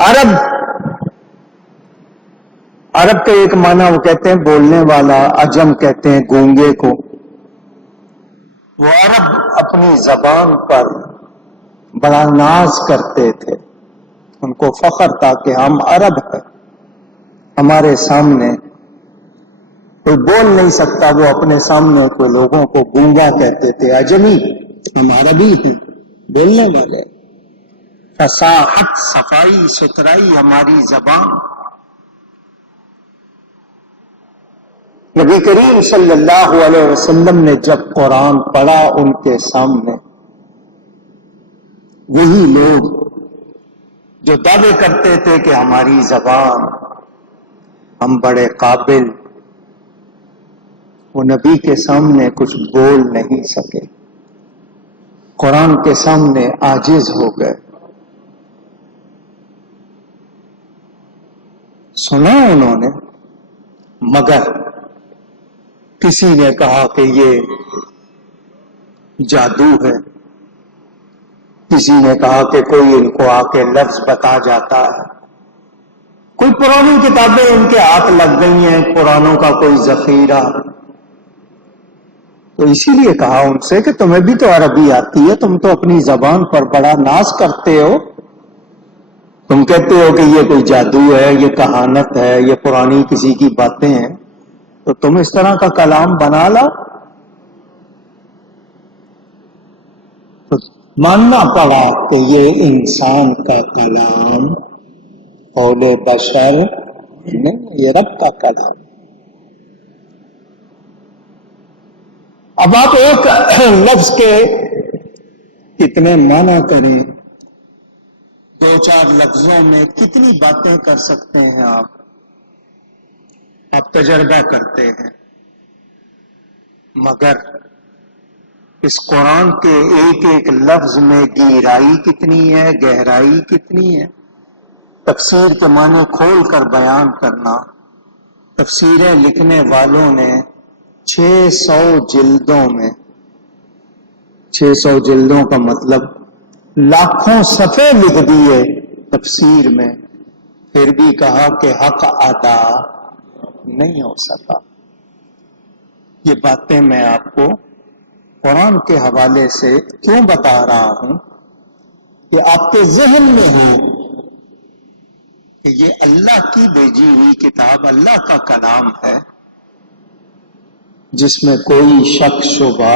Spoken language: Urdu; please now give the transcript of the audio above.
عرب کا ایک معنی وہ کہتے ہیں بولنے والا، عجم کہتے ہیں گونگے کو. وہ عرب اپنی زبان پر بڑا ناز کرتے تھے، ان کو فخر تھا کہ ہم عرب ہیں، ہمارے سامنے کوئی بول نہیں سکتا. وہ اپنے سامنے کوئی لوگوں کو گونگا کہتے تھے، عجمی، ہم عربی ہیں، بولنے والے. فصاحت، صفائی ستھرائی ہماری زبان. نبی کریم صلی اللہ علیہ وسلم نے جب قرآن پڑھا ان کے سامنے، وہی لوگ جو دعوے کرتے تھے کہ ہماری زبان، ہم بڑے قابل، وہ نبی کے سامنے کچھ بول نہیں سکے، قرآن کے سامنے عاجز ہو گئے. سنا انہوں نے، مگر کسی نے کہا کہ یہ جادو ہے، کسی نے کہا کہ کوئی ان کو آ کے لفظ بتا جاتا ہے، کوئی پرانی کتابیں ان کے ہاتھ لگ گئی ہیں، قرآنوں کا کوئی ذخیرہ. تو اسی لیے کہا ان سے کہ تمہیں بھی تو عربی آتی ہے، تم تو اپنی زبان پر بڑا ناز کرتے ہو، تم کہتے ہو کہ یہ کوئی جادو ہے، یہ کہانت ہے، یہ پرانی کسی کی باتیں ہیں، تو تم اس طرح کا کلام بنا لاؤ. تو ماننا پڑا کہ یہ انسان کا کلام، قول بشر نہیں، یہ رب کا کلام. اب آپ ایک لفظ کے کتنے معنی کریں، دو چار لفظوں میں کتنی باتیں کر سکتے ہیں آپ تجربہ کرتے ہیں. مگر اس قرآن کے ایک ایک لفظ میں گہرائی کتنی ہے، گہرائی کتنی ہے. تفسیر کے معنی کھول کر بیان کرنا. تفسیریں لکھنے والوں نے 600 جلدوں میں، 600 جلدوں کا مطلب لاکھوں صفحے لکھ دیے تفسیر میں، پھر بھی کہا کہ حق ادا نہیں ہو سکا. یہ باتیں میں آپ کو قرآن کے حوالے سے کیوں بتا رہا ہوں کہ آپ کے ذہن میں ہو کہ یہ اللہ کی بھیجی ہوئی کتاب، اللہ کا کلام ہے، جس میں کوئی شک شبہ